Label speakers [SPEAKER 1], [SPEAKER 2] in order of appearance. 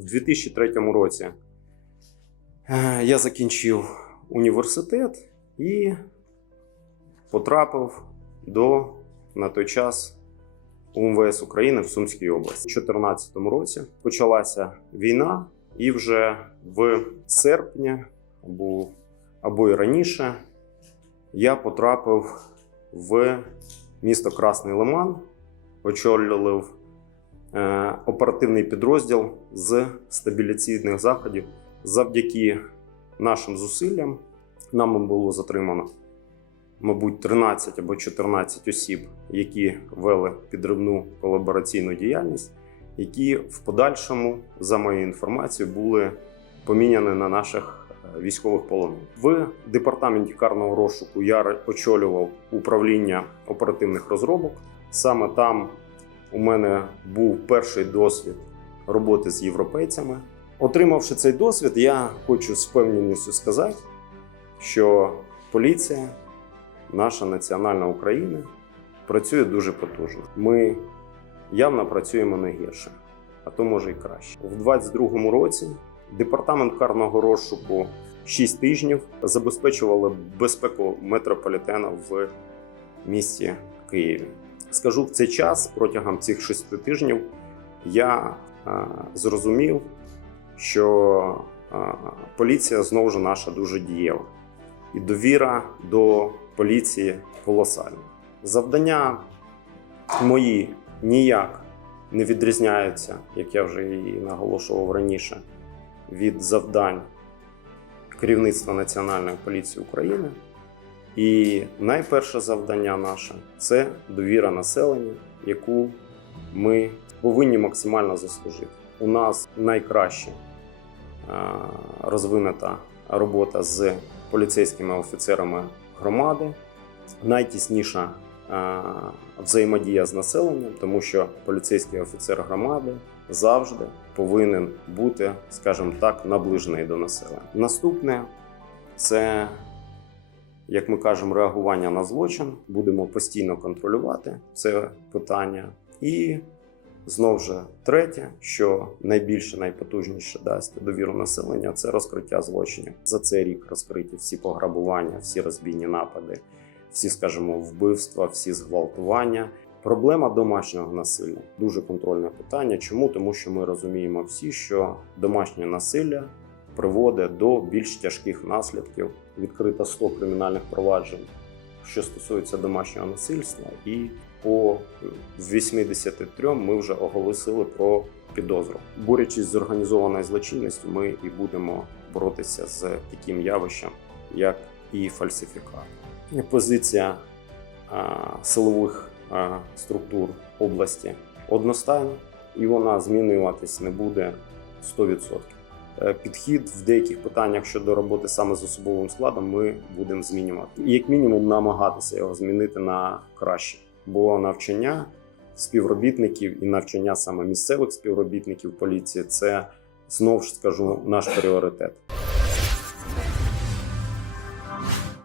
[SPEAKER 1] В 2003 році е, я закінчив університет і потрапив до на той час УМВС України в Сумській області. У 2014 році почалася війна, і вже в серпні або, або і раніше я потрапив в місто Красний Лиман, очолював оперативний підрозділ з стабіляційних заходів. Завдяки нашим зусиллям нами було затримано, мабуть, 13 або 14 осіб, які вели підривну колабораційну діяльність, які в подальшому, за моєю інформацією, були поміняні на наших е, військових полонених. В департаменті карного розшуку я очолював управління оперативних розробок. Саме там у мене був перший досвід роботи з європейцями. Отримавши цей досвід, я хочу з впевненістю сказати, що поліція, наша національна Україна, працює дуже потужно. Ми явно працюємо не гірше, а то може і краще. У 2022 році департамент карного розшуку 6 тижнів забезпечували безпеку метрополітену в місті Києві. Скажу в цей час протягом цих 6 тижнів я е, зрозумів, що е, поліція знову ж наша дуже дієва, і довіра до поліції колосальна. Завдання мої ніяк не відрізняються, як я вже і наголошував раніше, від завдань керівництва Національної поліції України. І найперше завдання наше це довіра населення, яку ми повинні максимально заслужити. У нас найкраще розвинута робота з поліцейськими офіцерами громади, найтісніша взаємодія з населенням, тому що поліцейський офіцер громади завжди повинен бути, скажімо так, наближений до населення. Наступне це як ми кажемо, реагування на злочин. Будемо постійно контролювати це питання. І знову ж третє, що найбільше, найпотужніше дасть довіру населення, це розкриття злочинів. За цей рік розкриті всі пограбування, всі розбійні напади, всі, скажімо, вбивства, всі зґвалтування. Проблема домашнього насилля дуже контрольне питання. Чому? Тому що ми розуміємо всі, що домашнє насилля приводить до більш тяжких наслідків. Відкрито 100 кримінальних проваджень, що стосується домашнього насильства, і по 83 ми вже оголосили про підозру. Борючись з організованою злочинністю, ми і будемо боротися з таким явищем, як і фальсифікат. Позиція а, силових а, структур області одностайна, і вона змінюватись не буде 100%. Е, Підхід в деяких питаннях щодо роботи саме з особовим складом ми будемо змінювати. І як мінімум намагатися його змінити на краще. Бо навчання співробітників і навчання саме місцевих співробітників поліції це знову ж скажу наш пріоритет.